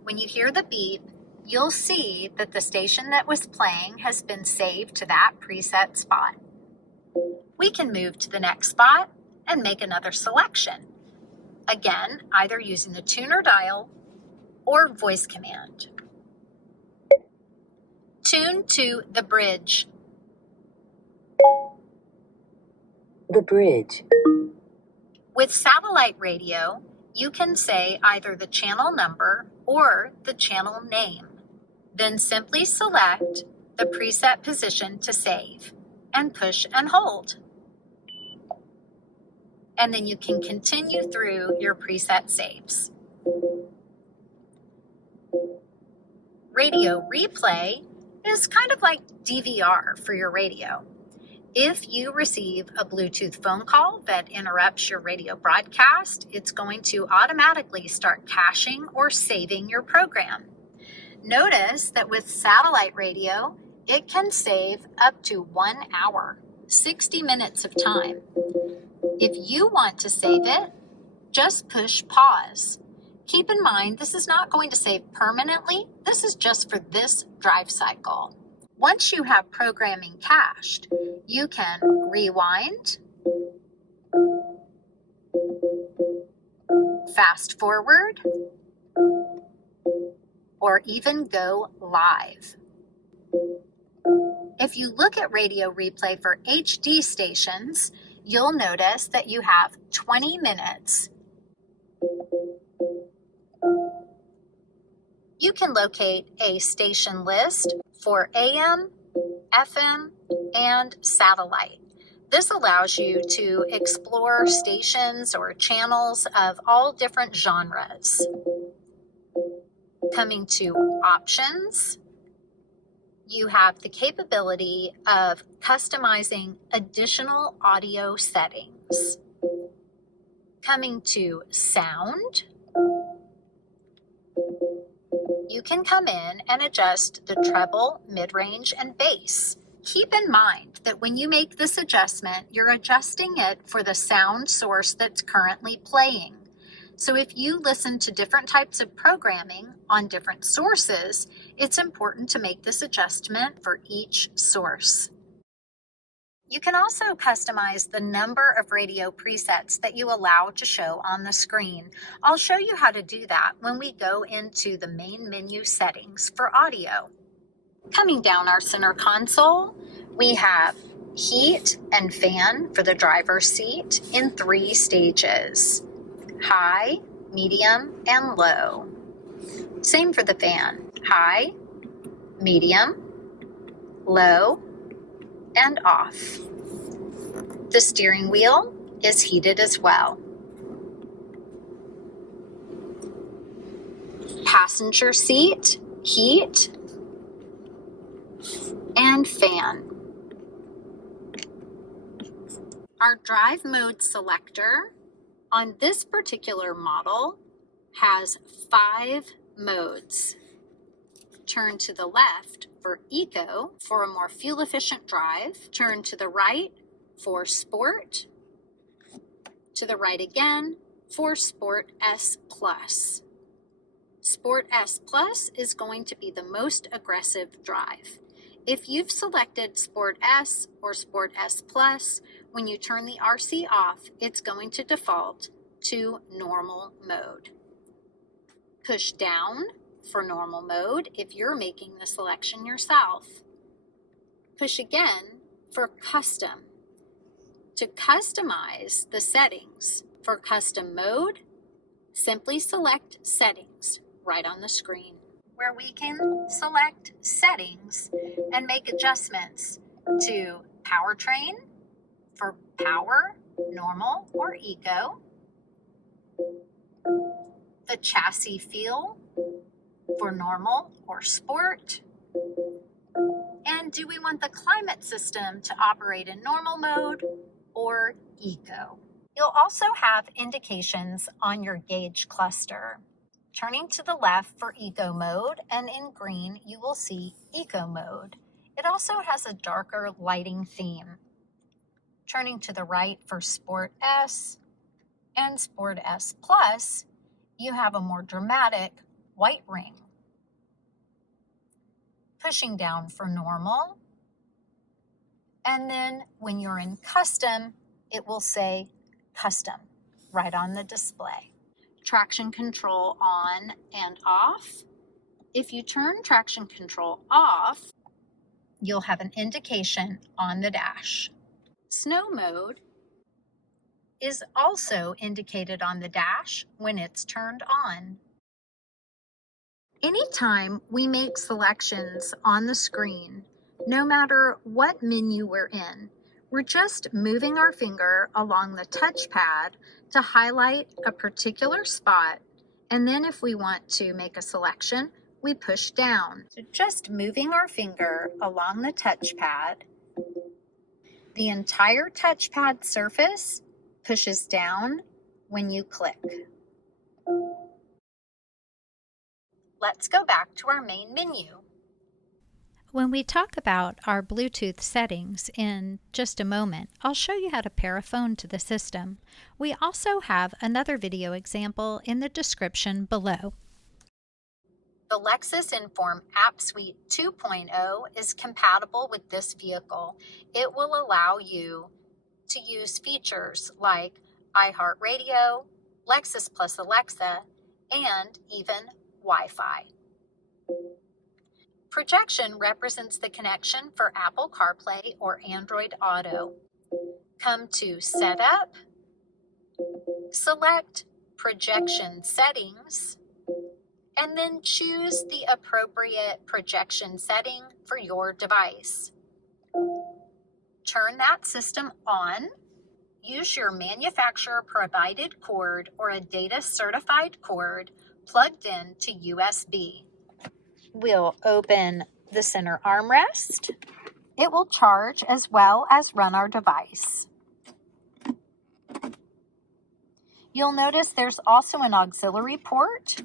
When you hear the beep, you'll see that the station that was playing has been saved to that preset spot. We can move to the next spot and make another selection. Again, either using the tuner dial or voice command. Tune to the bridge. The bridge. With satellite radio, you can say either the channel number or the channel name. Then simply select the preset position to save and push and hold. And then you can continue through your preset saves. Radio replay is kind of like DVR for your radio. If you receive a Bluetooth phone call that interrupts your radio broadcast, it's going to automatically start caching or saving your program. Notice that with satellite radio, it can save up to 1 hour, 60 minutes of time. If you want to save it, just push pause. Keep in mind, this is not going to save permanently. This is just for this drive cycle. Once you have programming cached, you can rewind, fast forward, or even go live. If you look at radio replay for HD stations, you'll notice that you have 20 minutes. You can locate a station list for AM, FM, and satellite. This allows you to explore stations or channels of all different genres. Coming to options, you have the capability of customizing additional audio settings. Coming to sound, you can come in and adjust the treble, mid-range, and bass. Keep in mind that when you make this adjustment, you're adjusting it for the sound source that's currently playing. So if you listen to different types of programming on different sources, it's important to make this adjustment for each source. You can also customize the number of radio presets that you allow to show on the screen. I'll show you how to do that when we go into the main menu settings for audio. Coming down our center console, we have heat and fan for the driver's seat in 3 stages: high, medium, and low. Same for the fan: high, medium, low, and off. The steering wheel is heated as well. Passenger seat, heat, and fan. Our drive mode selector on this particular model has 5 modes. Turn to the left for Eco for a more fuel-efficient drive. Turn to the right for Sport. To the right again for Sport S Plus. Sport S Plus is going to be the most aggressive drive. If you've selected Sport S or Sport S Plus, when you turn the RC off, it's going to default to normal mode. Push down for normal mode if you're making the selection yourself. Push again for custom. To customize the settings for custom mode, simply select settings right on the screen, where we can select settings and make adjustments to powertrain for power, normal, or eco, the chassis feel for normal or sport, and do we want the climate system to operate in normal mode or eco. You'll also have indications on your gauge cluster. Turning to the left for eco mode, and in green you will see eco mode. It also has a darker lighting theme. Turning to the right for Sport S and Sport S Plus, you have a more dramatic white ring. Pushing down for normal, and then when you're in custom, it will say custom right on the display. Traction control on and off. If you turn traction control off, you'll have an indication on the dash. Snow mode is also indicated on the dash when it's turned on. Anytime we make selections on the screen, no matter what menu we're in, we're just moving our finger along the touchpad to highlight a particular spot, and then if we want to make a selection, we push down. So just moving our finger along the touchpad, the entire touchpad surface pushes down when you click. Let's go back to our main menu. When we talk about our Bluetooth settings in just a moment, I'll show you how to pair a phone to the system. We also have another video example in the description below. The Lexus Enform App Suite 2.0 is compatible with this vehicle. It will allow you to use features like iHeartRadio, Lexus Plus Alexa, and even Wi-Fi. Projection represents the connection for Apple CarPlay or Android Auto. Come to Setup, select Projection Settings, and then choose the appropriate projection setting for your device. Turn that system on. Use your manufacturer-provided cord or a data-certified cord plugged in to USB. We'll open the center armrest. It will charge as well as run our device. You'll notice there's also an auxiliary port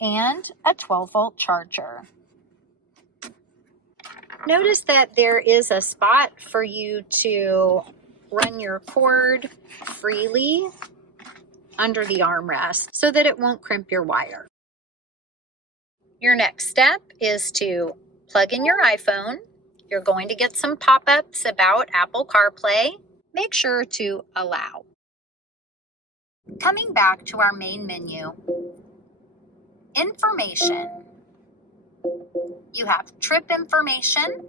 and a 12-volt charger. Notice that there is a spot for you to run your cord freely under the armrest so that it won't crimp your wire. Your next step is to plug in your iPhone. You're going to get some pop-ups about Apple CarPlay. Make sure to allow. Coming back to our main menu, information. You have trip information,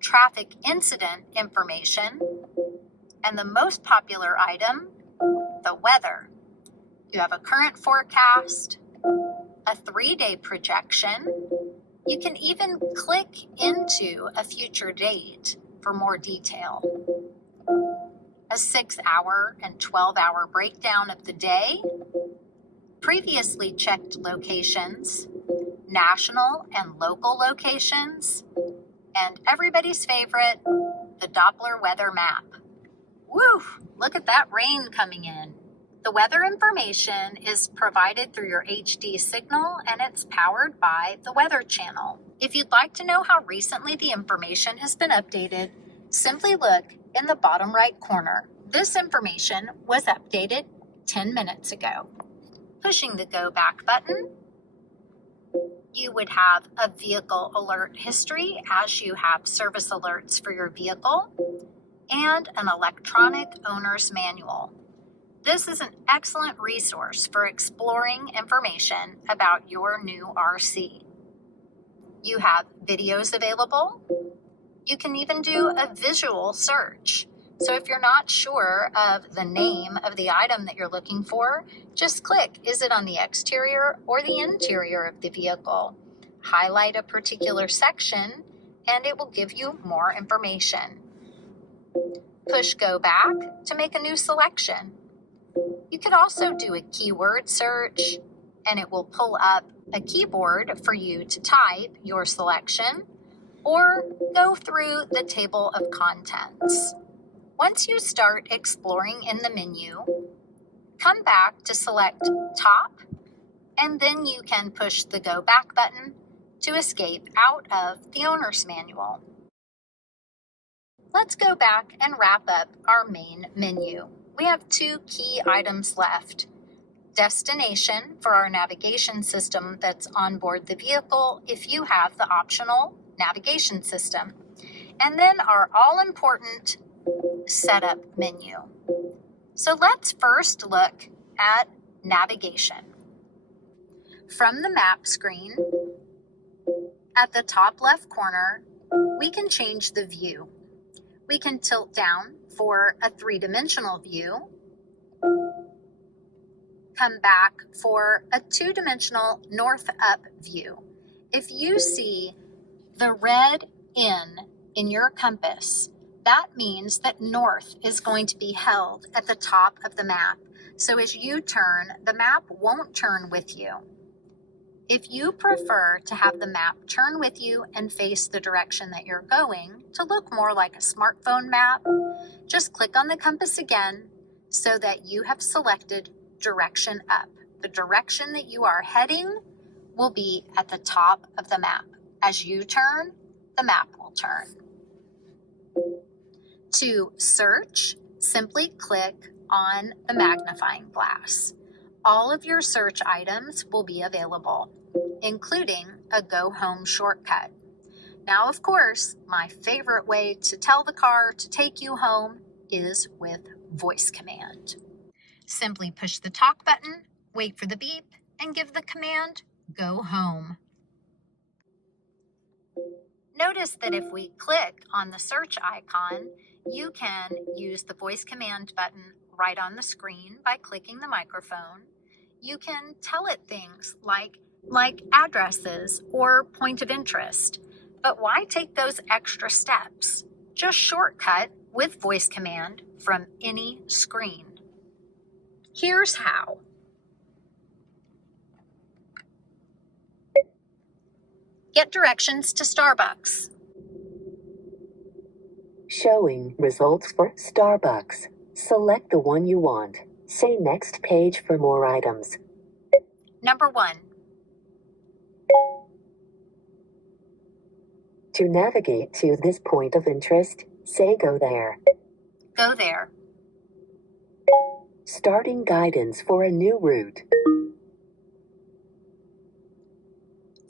traffic incident information, and the most popular item, the weather. You have a current forecast, a 3-day projection. You can even click into a future date for more detail. A 6-hour and 12-hour breakdown of the day, previously checked locations, national and local locations, and everybody's favorite, the Doppler weather map. Woo! Look at that rain coming in. The weather information is provided through your HD signal, and it's powered by the Weather Channel. If you'd like to know how recently the information has been updated, simply look in the bottom right corner. This information was updated 10 minutes ago. Pushing the Go Back button, you would have a vehicle alert history as you have service alerts for your vehicle, and an electronic owner's manual. This is an excellent resource for exploring information about your new RC. You have videos available. You can even do a visual search. So if you're not sure of the name of the item that you're looking for, just click, is it on the exterior or the interior of the vehicle? Highlight a particular section and it will give you more information. Push Go Back to make a new selection. You could also do a keyword search and it will pull up a keyboard for you to type your selection or go through the table of contents. Once you start exploring in the menu, come back to select Top, and then you can push the Go Back button to escape out of the owner's manual. Let's go back and wrap up our main menu. We have 2 key items left. Destination for our navigation system that's on board the vehicle if you have the optional navigation system. And then our all-important setup menu. So let's first look at navigation. From the map screen, at the top left corner, we can change the view. We can tilt down for a 3-dimensional view, come back for a 2-dimensional north-up view. If you see the red in your compass, that means that north is going to be held at the top of the map. So as you turn, the map won't turn with you. If you prefer to have the map turn with you and face the direction that you're going to look more like a smartphone map, just click on the compass again so that you have selected direction up. The direction that you are heading will be at the top of the map. As you turn, the map will turn. To search, simply click on the magnifying glass. All of your search items will be available, including a Go Home shortcut. Now, of course, my favorite way to tell the car to take you home is with voice command. Simply push the talk button, wait for the beep, and give the command, Go Home. Notice that if we click on the search icon, you can use the voice command button right on the screen by clicking the microphone. You can tell it things like addresses or point of interest. But why take those extra steps? Just shortcut with voice command from any screen. Here's how. Get directions to Starbucks. Showing results for Starbucks. Select the one you want. Say next page for more items. Number 1. To navigate to this point of interest, say go there. Go there. Starting guidance for a new route.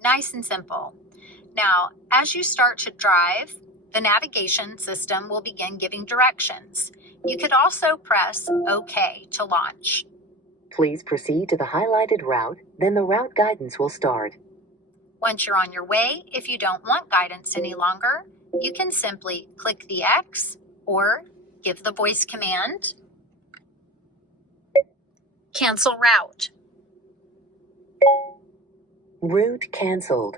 Nice and simple. Now, as you start to drive, the navigation system will begin giving directions. You could also press OK to launch. Please proceed to the highlighted route, then the route guidance will start. Once you're on your way, if you don't want guidance any longer, you can simply click the X or give the voice command, cancel route. Route canceled.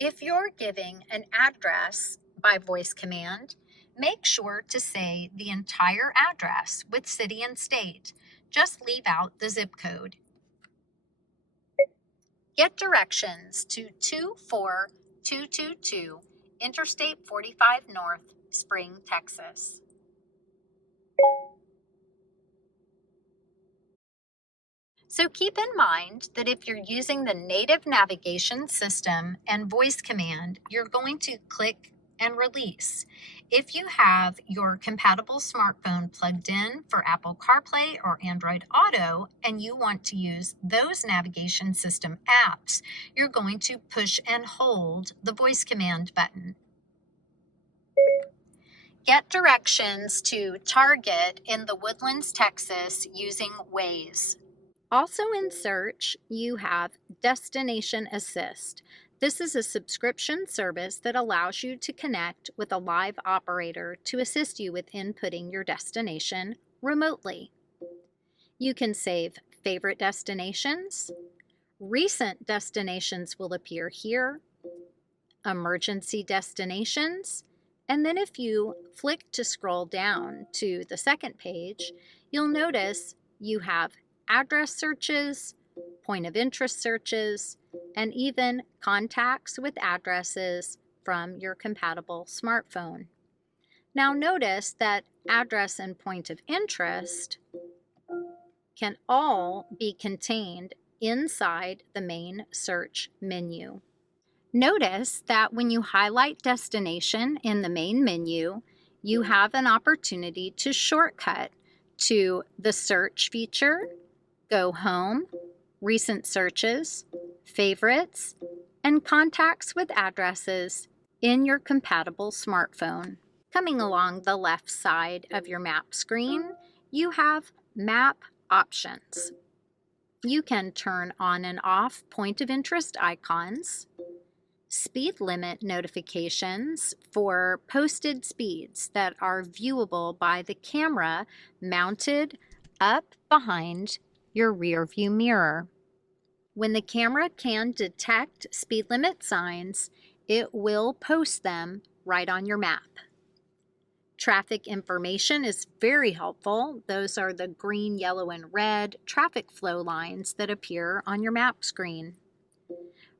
If you're giving an address by voice command, make sure to say the entire address with city and state. Just leave out the zip code. Get directions to 24222 Interstate 45 North, Spring, Texas. So keep in mind that if you're using the native navigation system and voice command, you're going to click and release. If you have your compatible smartphone plugged in for Apple CarPlay or Android Auto and you want to use those navigation system apps, you're going to push and hold the voice command button. Get directions to Target in the Woodlands, Texas using Waze. Also in search, you have Destination Assist. This is a subscription service that allows you to connect with a live operator to assist you with inputting your destination remotely. You can save favorite destinations. Recent destinations will appear here. Emergency destinations. And then if you flick to scroll down to the second page, you'll notice you have address searches, point of interest searches, and even contacts with addresses from your compatible smartphone. Now notice that address and point of interest can all be contained inside the main search menu. Notice that when you highlight destination in the main menu, you have an opportunity to shortcut to the search feature, go home, recent searches, favorites, and contacts with addresses in your compatible smartphone. Coming along the left side of your map screen, you have map options. You can turn on and off point of interest icons, speed limit notifications for posted speeds that are viewable by the camera mounted up behind your rear view mirror. When the camera can detect speed limit signs, it will post them right on your map. Traffic information is very helpful. Those are the green, yellow, and red traffic flow lines that appear on your map screen.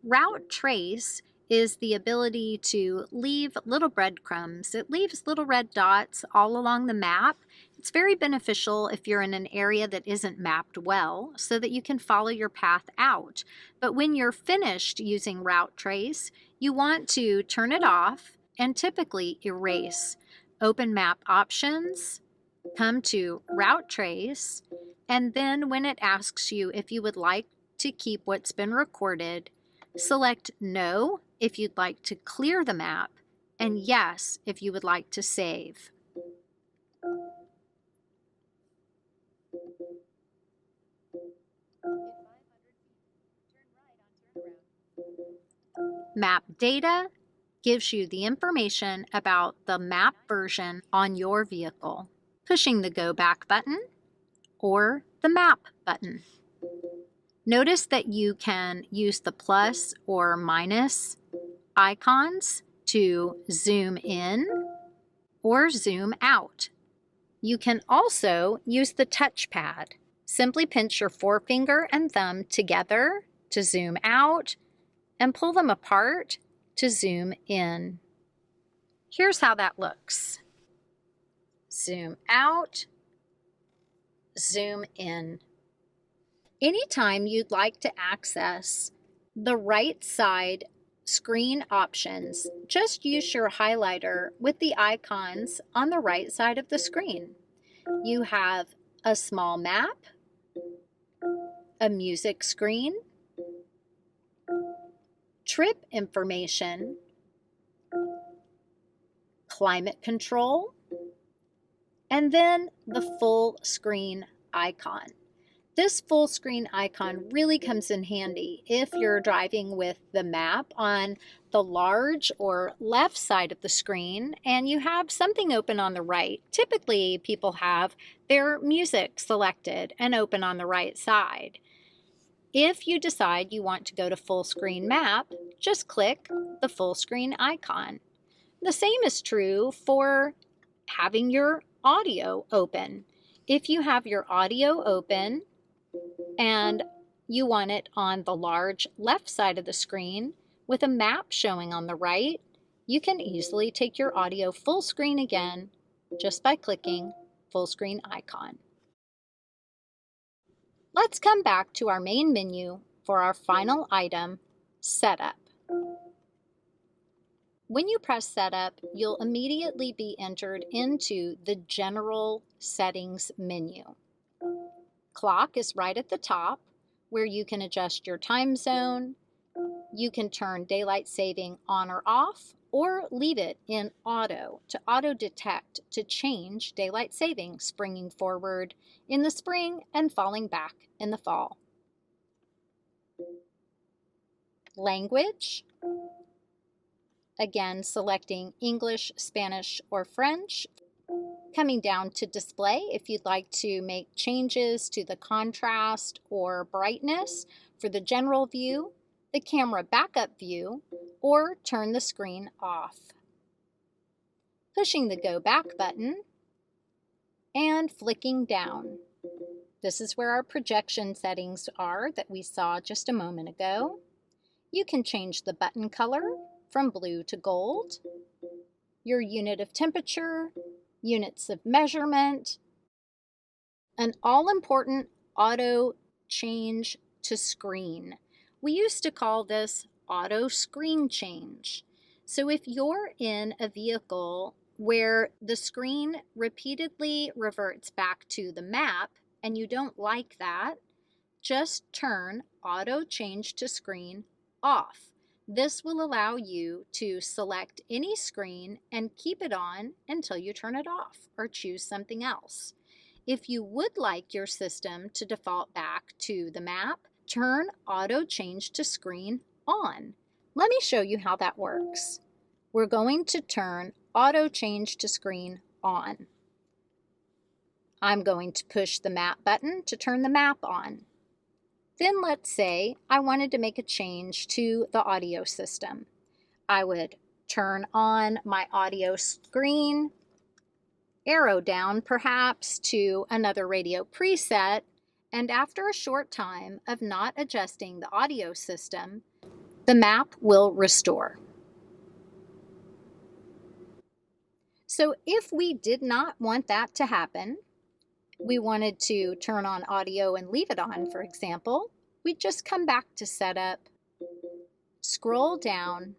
Route trace is the ability to leave little breadcrumbs. It leaves little red dots all along the map. It's very beneficial if you're in an area that isn't mapped well so that you can follow your path out. But when you're finished using route trace, you want to turn it off and typically erase. Open map options, come to route trace, and then when it asks you if you would like to keep what's been recorded, select no if you'd like to clear the map, and yes if you would like to save. Map data gives you the information about the map version on your vehicle. Pushing the Go Back button or the Map button. Notice that you can use the plus or minus icons to zoom in or zoom out. You can also use the touchpad. Simply pinch your forefinger and thumb together to zoom out and pull them apart to zoom in. Here's how that looks. Zoom out, zoom in. Anytime you'd like to access the right side screen options, just use your highlighter with the icons on the right side of the screen. You have a small map, a music screen, trip information, climate control, and then the full screen icon. This full screen icon really comes in handy if you're driving with the map on the large or left side of the screen and you have something open on the right. Typically, people have their music selected and open on the right side. If you decide you want to go to full screen map, just click the full screen icon. The same is true for having your audio open. If you have your audio open and you want it on the large left side of the screen with a map showing on the right, you can easily take your audio full screen again just by clicking full screen icon. Let's come back to our main menu for our final item, Setup. When you press Setup, you'll immediately be entered into the General Settings menu. Clock is right at the top, where you can adjust your time zone. You can turn daylight saving on or off, or leave it in auto to auto detect to change daylight saving, springing forward in the spring and falling back in the fall. Language, again selecting English, Spanish, or French. Coming down to display, if you'd like to make changes to the contrast or brightness for the general view, the camera backup view, or turn the screen off. Pushing the Go Back button and flicking down. This is where our projection settings are that we saw just a moment ago. You can change the button color from blue to gold, your unit of temperature, units of measurement, an all-important auto change to screen. We used to call this auto screen change. So if you're in a vehicle where the screen repeatedly reverts back to the map and you don't like that, just turn auto change to screen off. This will allow you to select any screen and keep it on until you turn it off or choose something else. If you would like your system to default back to the map, turn auto change to screen on. Let me show you how that works. We're going to turn auto change to screen on. I'm going to push the map button to turn the map on. Then let's say I wanted to make a change to the audio system. I would turn on my audio screen, arrow down perhaps to another radio preset, and after a short time of not adjusting the audio system, the map will restore. So if we did not want that to happen, we wanted to turn on audio and leave it on, for example, we'd just come back to Setup, scroll down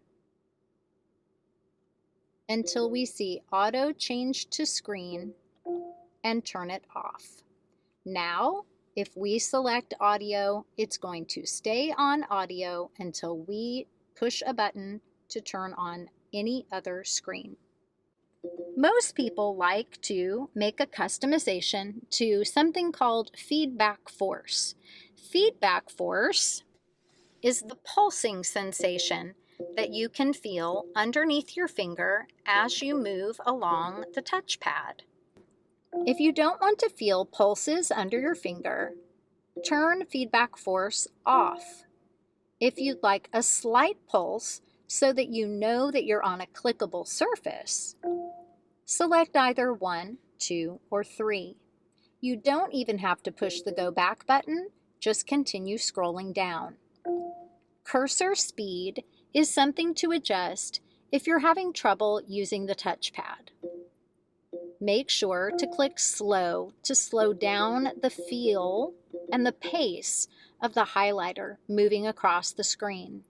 until we see Auto Change to Screen and turn it off. Now, if we select audio, it's going to stay on audio until we push a button to turn on any other screen. Most people like to make a customization to something called feedback force. Feedback force is the pulsing sensation that you can feel underneath your finger as you move along the touchpad. If you don't want to feel pulses under your finger, turn feedback force off. If you'd like a slight pulse so that you know that you're on a clickable surface, select either 1, 2, or 3. You don't even have to push the Go Back button, just continue scrolling down. Cursor speed is something to adjust if you're having trouble using the touchpad. make sure to click slow to slow down the feel and the pace of the highlighter moving across the screen.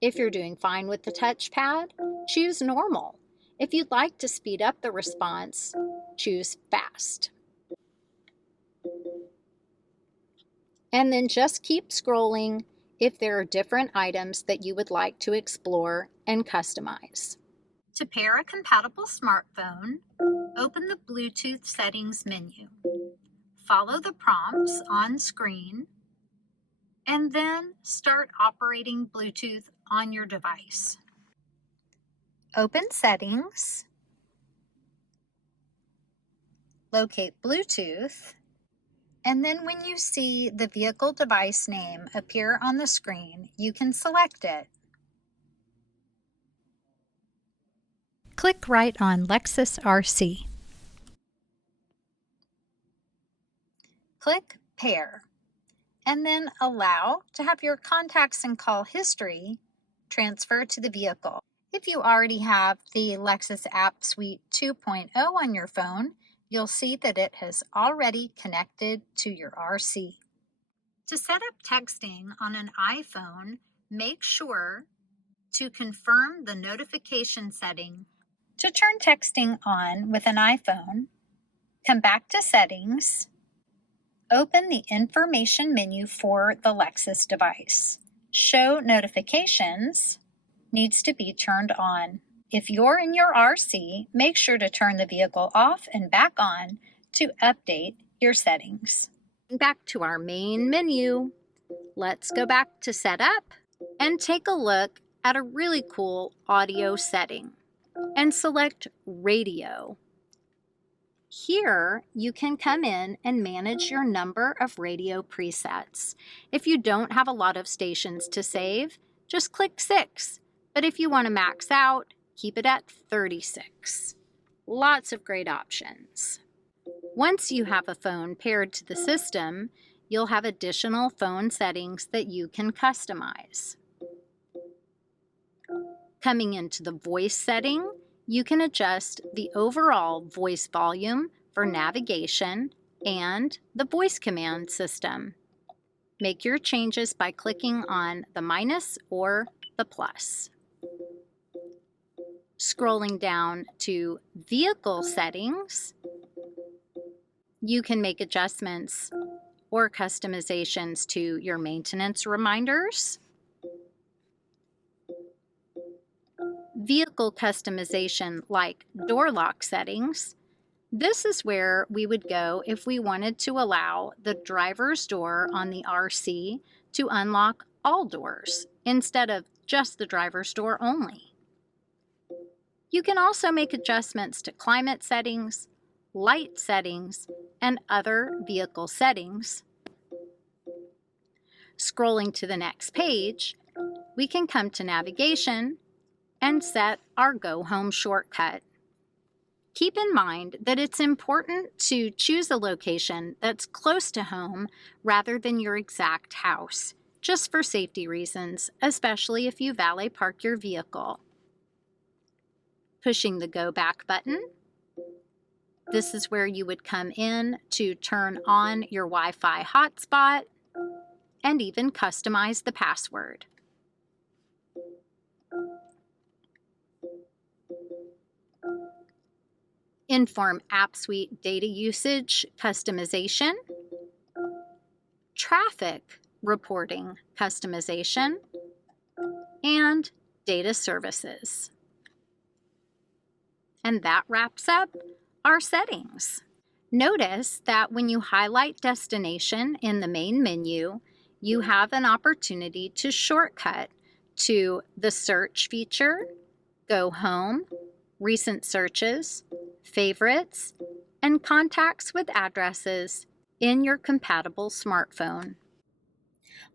If you're doing fine with the touchpad, choose normal. If you'd like to speed up the response, choose fast. And then just keep scrolling if there are different items that you would like to explore and customize. To pair a compatible smartphone, open the Bluetooth settings menu. Follow the prompts on screen, and then start operating Bluetooth on your device. Open Settings, locate Bluetooth, and then when you see the vehicle device name appear on the screen, you can select it. Click right on Lexus RC. Click Pair, and then allow to have your contacts and call history transfer to the vehicle. If you already have the Lexus App Suite 2.0 on your phone, you'll see that it has already connected to your RC. To set up texting on an iPhone, make sure to confirm the notification setting. To turn texting on with an iPhone, come back to Settings, open the Information menu for the Lexus device. Show Notifications needs to be turned on. If you're in your RC, make sure to turn the vehicle off and back on to update your settings. Back to our main menu, let's go back to Setup and take a look at a really cool audio setting and select Radio. Here, you can come in and manage your number of radio presets. If you don't have a lot of stations to save, just click 6. But if you want to max out, keep it at 36. Lots of great options. Once you have a phone paired to the system, you'll have additional phone settings that you can customize. Coming into the voice setting, you can adjust the overall voice volume for navigation and the voice command system. Make your changes by clicking on the minus or the plus. Scrolling down to vehicle settings, you can make adjustments or customizations to your maintenance reminders, vehicle customization like door lock settings. This is where we would go if we wanted to allow the driver's door on the RC to unlock all doors instead of just the driver's door only. You can also make adjustments to climate settings, light settings, and other vehicle settings. Scrolling to the next page, we can come to navigation and set our Go Home shortcut. Keep in mind that it's important to choose a location that's close to home rather than your exact house, just for safety reasons, especially if you valet park your vehicle. Pushing the Go Back button. This is where you would come in to turn on your Wi-Fi hotspot and even customize the password. Enform App Suite data usage customization, traffic reporting customization, and data services. And that wraps up our settings. Notice that when you highlight destination in the main menu, you have an opportunity to shortcut to the search feature, Go Home, recent searches, favorites, and contacts with addresses in your compatible smartphone.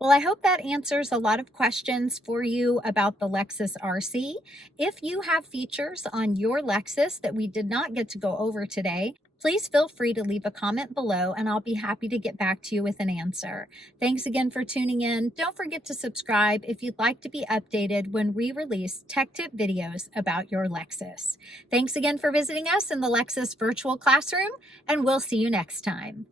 Well, I hope that answers a lot of questions for you about the Lexus RC. If you have features on your Lexus that we did not get to go over today, Please feel free to leave a comment below and I'll be happy to get back to you with an answer. Thanks again for tuning in. Don't forget to subscribe if you'd like to be updated when we release tech tip videos about your Lexus. Thanks again for visiting us in the Lexus virtual classroom, and we'll see you next time.